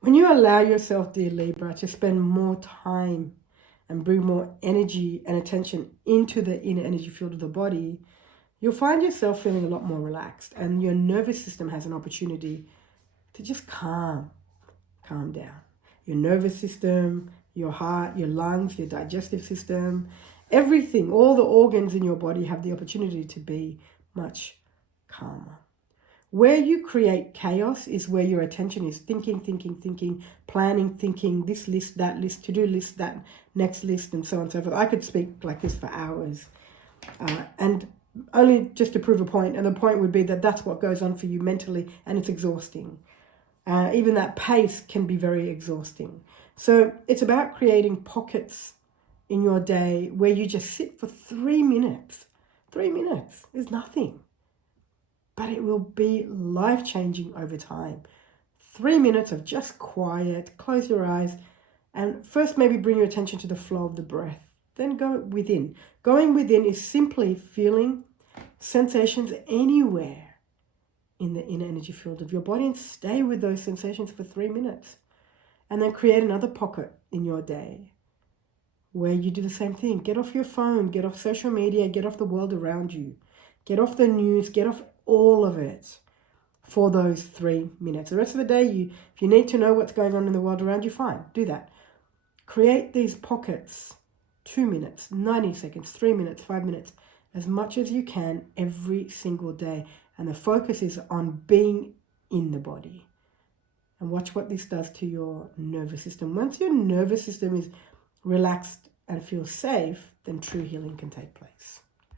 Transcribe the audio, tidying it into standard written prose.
When you allow yourself, dear Libra, to spend more time and bring more energy and attention into the inner energy field of the body, you'll find yourself feeling a lot more relaxed, and your nervous system has an opportunity to just calm down. Your nervous system, your heart, your lungs, your digestive system, everything, all the organs in your body have the opportunity to be much calmer. Where you create chaos is where your attention is thinking, planning, thinking, this list, that list, to-do list, that next list, and so on and so forth. I could speak like this for hours. And only just to prove a point, and the point would be that that's what goes on for you mentally, and it's exhausting. Even that pace can be very exhausting. So it's about creating pockets in your day where you just sit for 3 minutes. 3 minutes is nothing, but it will be life-changing over time. 3 minutes of just quiet, close your eyes, and first maybe bring your attention to the flow of the breath. Then go within. Going within is simply feeling sensations anywhere in the inner energy field of your body, and stay with those sensations for 3 minutes. And then create another pocket in your day where you do the same thing. Get off your phone, get off social media, get off the world around you. Get off the news, get off all of it for those 3 minutes. The rest of the day, if you need to know what's going on in the world around you, fine, do that. Create these pockets, 2 minutes, 90 seconds, 3 minutes, 5 minutes, as much as you can every single day. And the focus is on being in the body. And watch what this does to your nervous system. Once your nervous system is relaxed and feels safe, then true healing can take place.